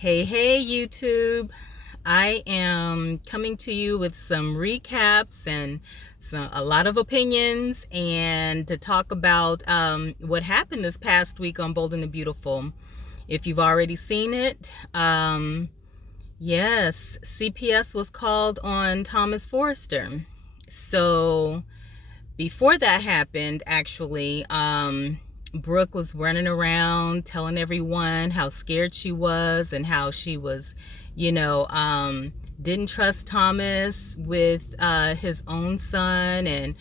Hey, YouTube. I am coming to you with some recaps and a lot of opinions and to talk about what happened this past week on Bold and the Beautiful. If you've already seen it, yes, CPS was called on Thomas Forrester. So before that happened, actually, Brooke was running around telling everyone how scared she was and how she was, didn't trust Thomas with his own son. And,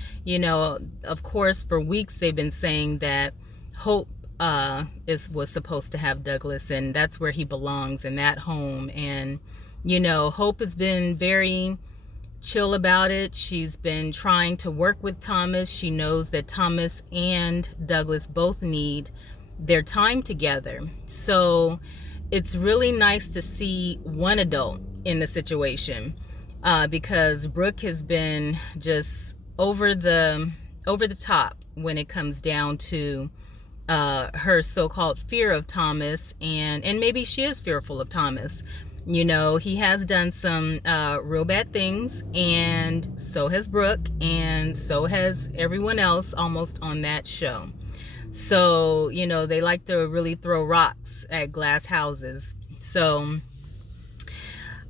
of course, for weeks they've been saying that Hope was supposed to have Douglas, and that's where he belongs, in that home. And, Hope has been very chill about it. She's been trying to work with Thomas. She knows that Thomas and Douglas both need their time together. So it's really nice to see one adult in the situation, because Brooke has been just over the top when it comes down to her so-called fear of Thomas, and maybe she is fearful of Thomas. He has done some real bad things, and so has Brooke, and so has everyone else almost on that show. So, they like to really throw rocks at glass houses. So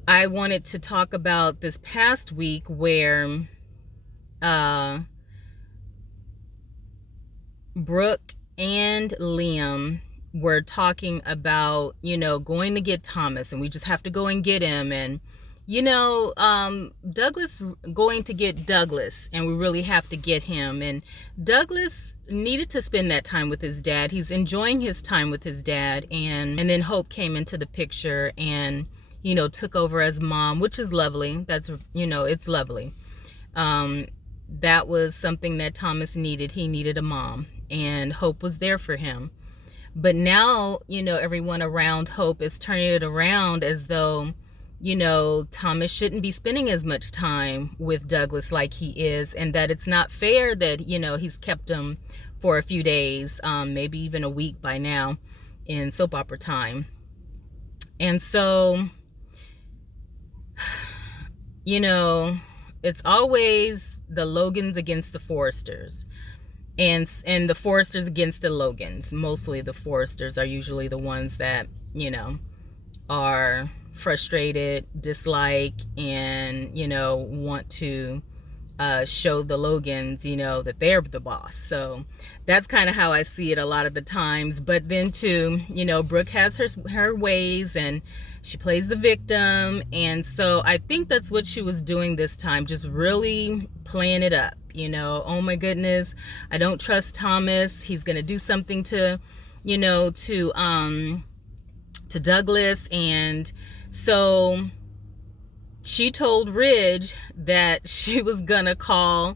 I wanted to talk about this past week where Brooke and Liam were talking about, going to get Thomas, and we just have to go and get him. And, Douglas going to get Douglas, and we really have to get him. And Douglas needed to spend that time with his dad. He's enjoying his time with his dad. And then Hope came into the picture and, took over as mom, which is lovely. That's, it's lovely. That was something that Thomas needed. He needed a mom, and Hope was there for him. But now, everyone around Hope is turning it around as though, Thomas shouldn't be spending as much time with Douglas like he is, and that it's not fair that, he's kept him for a few days, maybe even a week by now in soap opera time. And so, it's always the Logans against the Forresters. And the Forresters against the Logans. Mostly the Forresters are usually the ones that, are frustrated, dislike, and, want to show the Logans, that they're the boss. So that's kind of how I see it a lot of the times. But then too, Brooke has her ways, and she plays the victim. And so I think that's what she was doing this time, just really playing it up. Oh my goodness, I don't trust Thomas. He's gonna do something to Douglas. And so she told Ridge that she was gonna call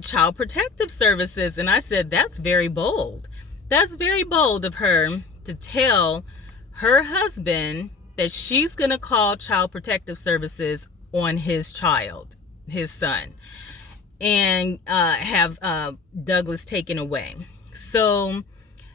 Child Protective Services, and I said, that's very bold. That's very bold of her to tell her husband that she's gonna call Child Protective Services on his child, his son, and have Douglas taken away. So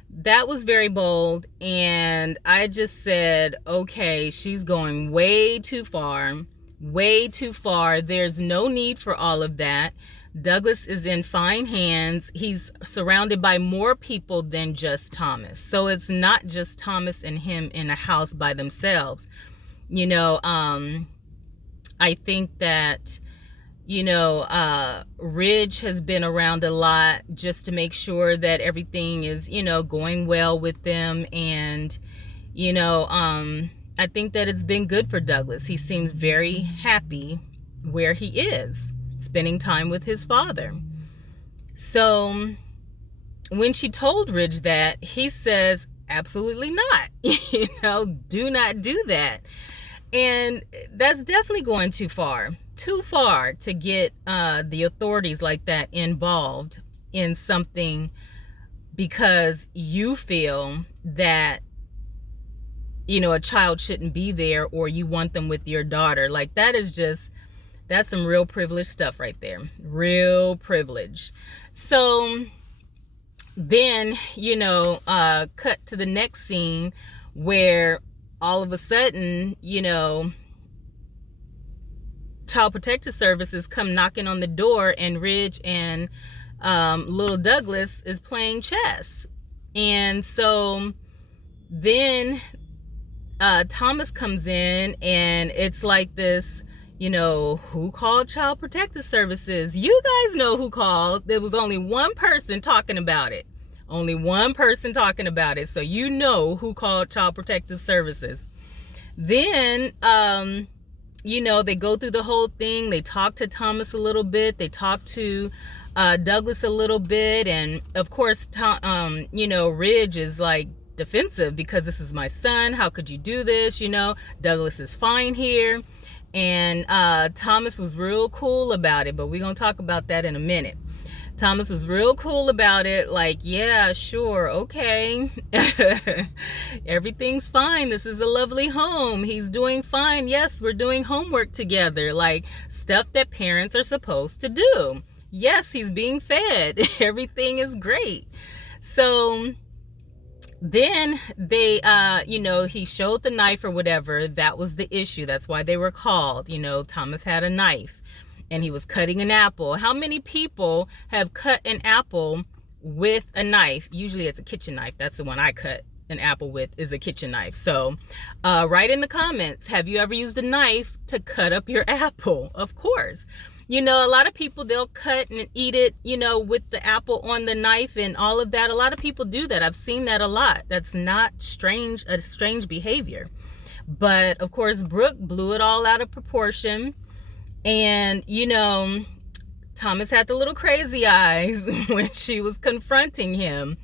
that was very bold, and I just said, okay, she's going way too far, way too far. There's no need for all of that. Douglas is in fine hands. He's surrounded by more people than just Thomas. So it's not just Thomas and him in a house by themselves. I think that Ridge has been around a lot just to make sure that everything is, going well with them. And, I think that it's been good for Douglas. He seems very happy where he is, spending time with his father. So when she told Ridge that, he says, absolutely not, do not do that. And that's definitely going too far to get the authorities like that involved in something because you feel that, a child shouldn't be there, or you want them with your daughter. Like, that's some real privileged stuff right there. Real privilege. So then, cut to the next scene where all of a sudden, Child Protective Services come knocking on the door, and Ridge and little Douglas is playing chess. And so then Thomas comes in, and it's like this, who called Child Protective Services? You guys know who called. There was only one person talking about it. Only one person talking about it. So you know who called Child Protective Services. Then, they go through the whole thing. They talk to Thomas a little bit. They talk to Douglas a little bit. And of course, Ridge is like defensive because this is my son. How could you do this? Douglas is fine here. And Thomas was real cool about it. But we're going to talk about that in a minute. Thomas was real cool about it. Like, yeah, sure. Okay. Everything's fine. This is a lovely home. He's doing fine. Yes, we're doing homework together. Like stuff that parents are supposed to do. Yes, he's being fed. Everything is great. So then they, he showed the knife or whatever. That was the issue. That's why they were called. Thomas had a knife. And he was cutting an apple. How many people have cut an apple with a knife? Usually it's a kitchen knife. That's the one I cut an apple with, is a kitchen knife. So write in the comments, have you ever used a knife to cut up your apple? Of course. A lot of people, they'll cut and eat it, with the apple on the knife and all of that. A lot of people do that. I've seen that a lot. That's not a strange behavior. But of course, Brooke blew it all out of proportion. And, Thomas had the little crazy eyes when she was confronting him.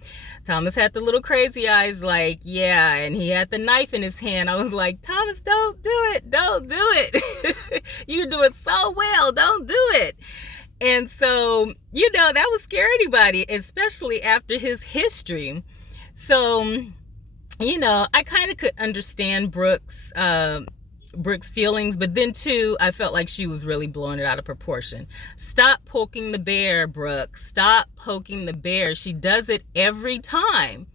Thomas had the little crazy eyes like, yeah, and he had the knife in his hand. I was like, Thomas, don't do it. Don't do it. You do it so well. Don't do it. And so, that would scare anybody, especially after his history. So, I kind of could understand Brooke's feelings, but then too, I felt like she was really blowing it out of proportion. Stop poking the bear, Brooke. Stop poking the bear. She does it every time.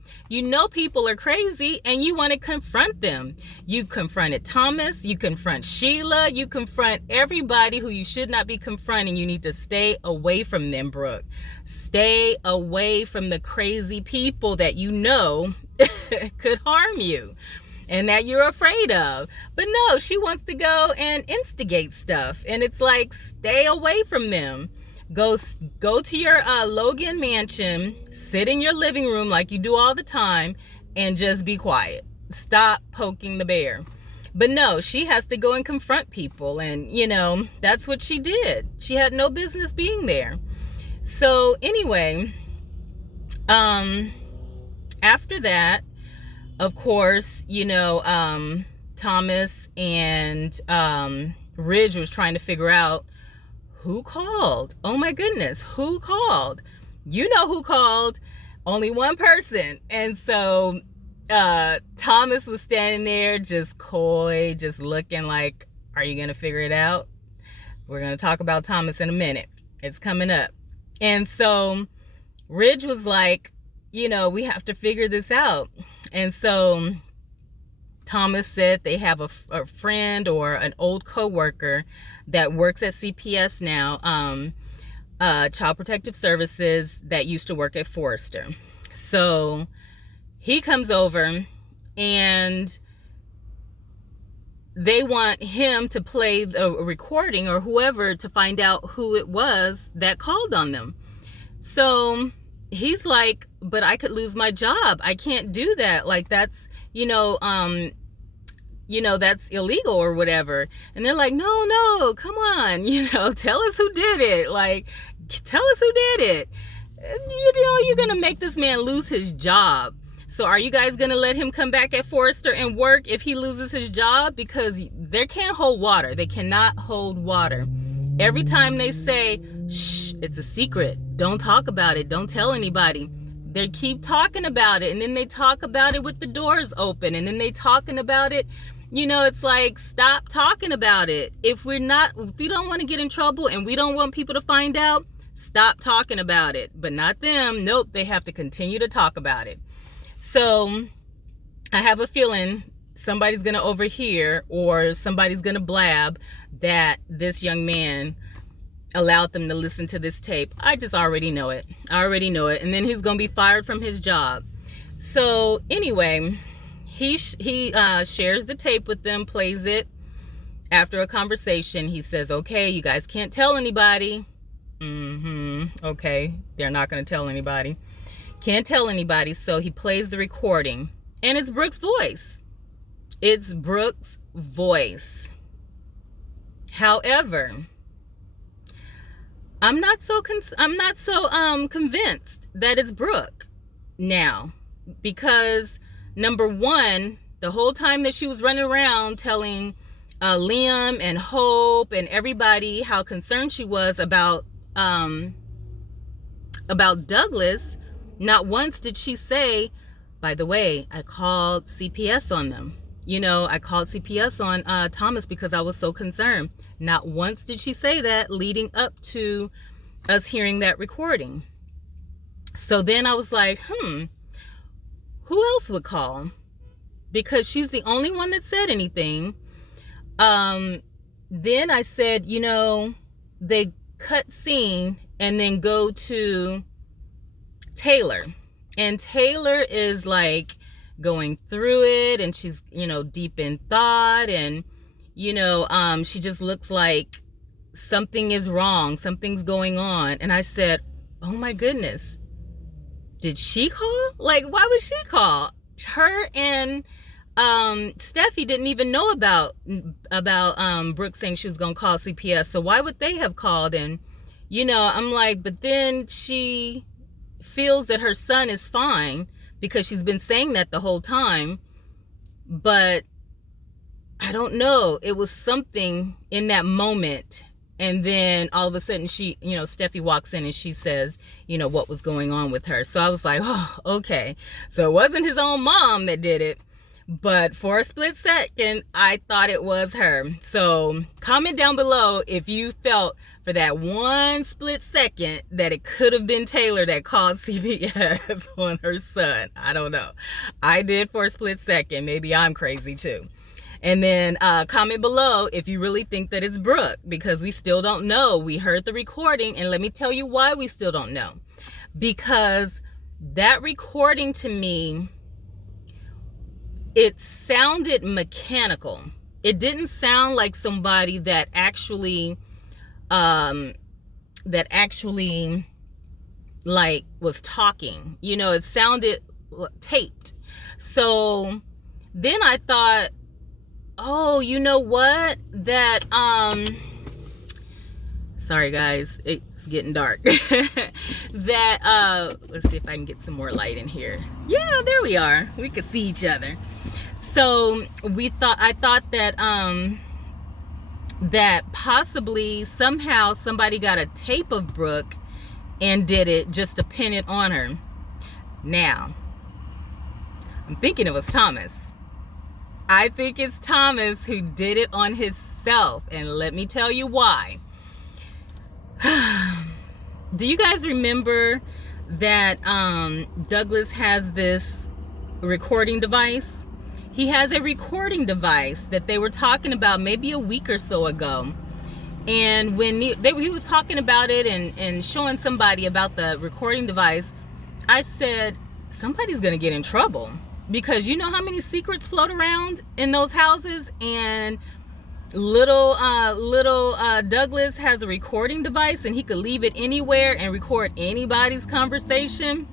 People are crazy and you want to confront them. You confronted Thomas, you confront Sheila, you confront everybody who you should not be confronting. You need to stay away from them, Brooke. Stay away from the crazy people that could harm you and that you're afraid of. But no, she wants to go and instigate stuff. And it's like, stay away from them. Go to your Logan mansion, sit in your living room like you do all the time, and just be quiet. Stop poking the bear. But no, she has to go and confront people. And, that's what she did. She had no business being there. So anyway, after that, of course, Thomas and Ridge was trying to figure out who called. Oh my goodness, who called? You know who called. Only one person. And so Thomas was standing there just coy, just looking like, are you going to figure it out? We're going to talk about Thomas in a minute. It's coming up. And so Ridge was like, we have to figure this out. And so Thomas said they have a friend or an old coworker that works at CPS now, Child Protective Services, that used to work at Forrester. So he comes over and they want him to play the recording or whoever to find out who it was that called on them. So he's like, but I could lose my job. I can't do that. Like that's, that's illegal or whatever. And they're like, no, come on, tell us who did it. Like, tell us who did it. You're going to make this man lose his job. So are you guys going to let him come back at Forrester and work if he loses his job? Because they can't hold water. They cannot hold water. Every time they say, shh, it's a secret. Don't talk about it. Don't tell anybody. They keep talking about it. And then they talk about it with the doors open. And then they talking about it. It's like, stop talking about it. If we don't want to get in trouble and we don't want people to find out, stop talking about it. But not them. Nope. They have to continue to talk about it. So I have a feeling somebody's going to overhear or somebody's going to blab that this young man allowed them to listen to this tape. I just already know it. I already know it. And then he's going to be fired from his job. So anyway, he shares the tape with them, plays it. After a conversation, he says, okay, you guys can't tell anybody. Okay, they're not going to tell anybody. Can't tell anybody. So he plays the recording. And it's Brooke's voice. It's Brooke's voice. However, I'm not so convinced that it's Brooke now, because number one, the whole time that she was running around telling Liam and Hope and everybody how concerned she was about Douglas, not once did she say, by the way, I called CPS on them. You know, I called CPS on Thomas because I was so concerned. Not once did she say that leading up to us hearing that recording. So then I was like, who else would call? Because she's the only one that said anything. Then I said, you know, they cut scene and then go to Taylor. And Taylor is like going through it, and she's, you know, deep in thought, and, you know, she just looks like something is wrong, something's going on. And I said, oh my goodness, did she call? Like, why would she call? Her and Steffi didn't even know about Brooke saying she was gonna call CPS, so why would they have called? And, you know, I'm like, but then she feels that her son is fine because she's been saying that the whole time. But I don't know, it was something in that moment. And then all of a sudden she, you know, Steffi walks in and she says, you know, what was going on with her. So I was like, oh, okay. So it wasn't his own mom that did it. But for a split second, I thought it was her. So comment down below if you felt for that one split second that it could have been Taylor that called CPS on her son. I don't know. I did for a split second. Maybe I'm crazy too. And then comment below if you really think that it's Brooke, because we still don't know. We heard the recording, and let me tell you why we still don't know. Because that recording, to me, it sounded mechanical. It didn't sound like somebody that actually like was talking. You know, it sounded taped. So then I thought, oh, you know what? That sorry guys, it's getting dark. That let's see if I can get some more light in here. Yeah, there we are. We could see each other. So I thought that that possibly somehow somebody got a tape of Brooke and did it just to pin it on her. Now, I'm thinking it was Thomas. I think it's Thomas who did it on himself, and let me tell you why. Do you guys remember that Douglas has this recording device? He has a recording device that they were talking about maybe a week or so ago. And when he was talking about it and showing somebody about the recording device, I said, somebody's going to get in trouble. Because you know how many secrets float around in those houses? And little Douglas has a recording device, and he could leave it anywhere and record anybody's conversation.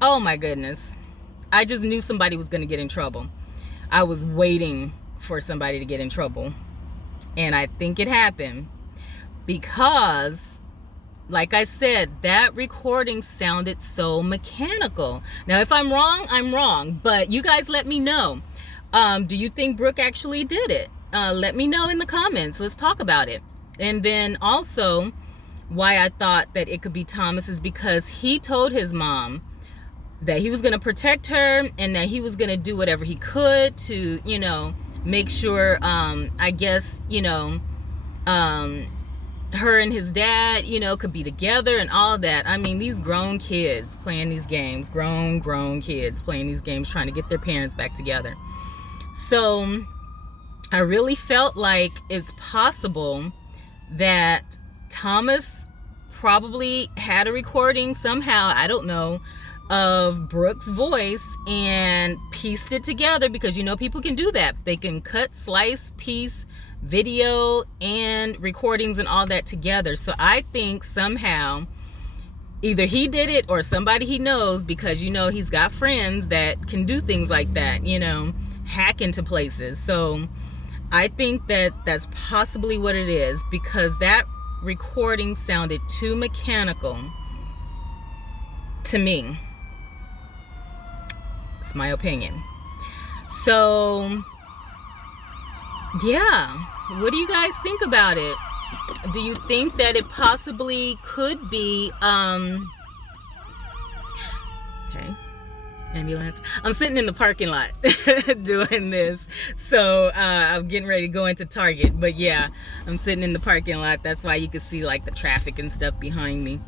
Oh my goodness. I just knew somebody was going to get in trouble. I was waiting for somebody to get in trouble. And I think it happened because, like I said, that recording sounded so mechanical. Now, if I'm wrong, I'm wrong. But you guys let me know. Do you think Brooke actually did it? Let me know in the comments. Let's talk about it. And then also, why I thought that it could be Thomas is because he told his mom that he was going to protect her and that he was going to do whatever he could to, you know, make sure, I guess, you know, her and his dad, you know, could be together and all that. I mean, these grown kids playing these games, grown kids playing these games, trying to get their parents back together. So I really felt like it's possible that Thomas probably had a recording somehow, I don't know, of Brooke's voice and pieced it together, because you know people can do that. They can cut, slice, piece video and recordings and all that together. So I think somehow either he did it or somebody he knows, because you know he's got friends that can do things like that, you know, hack into places. So I think that that's possibly what it is, because that recording sounded too mechanical to me. It's my opinion. So yeah, what do you guys think about it? Do you think that it possibly could be okay, ambulance. I'm sitting in the parking lot doing this, so I'm getting ready to go into Target. But yeah, I'm sitting in the parking lot. That's why you can see like the traffic and stuff behind me.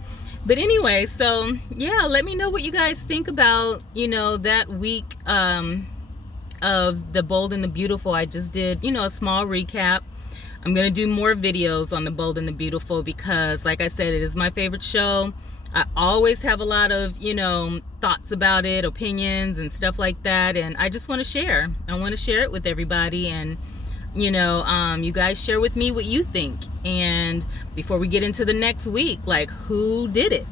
But anyway, so yeah, let me know what you guys think about, you know, that week of The Bold and the Beautiful. I just did, you know, a small recap. I'm gonna do more videos on The Bold and the Beautiful because, like I said, it is my favorite show. I always have a lot of, you know, thoughts about it, opinions and stuff like that, and I just want to share. I want to share it with everybody, and you know, you guys share with me what you think. And before we get into the next week, like, who did it?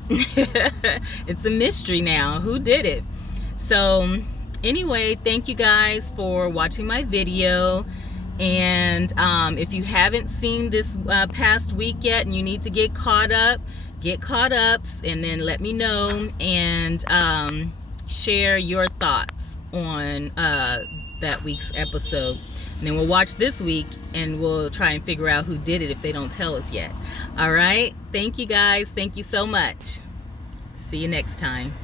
It's a mystery now. Who did it? So anyway, thank you guys for watching my video. And if you haven't seen this past week yet and you need to get caught up, and then let me know and share your thoughts on that week's episode. And then we'll watch this week and we'll try and figure out who did it if they don't tell us yet. All right. Thank you guys. Thank you so much. See you next time.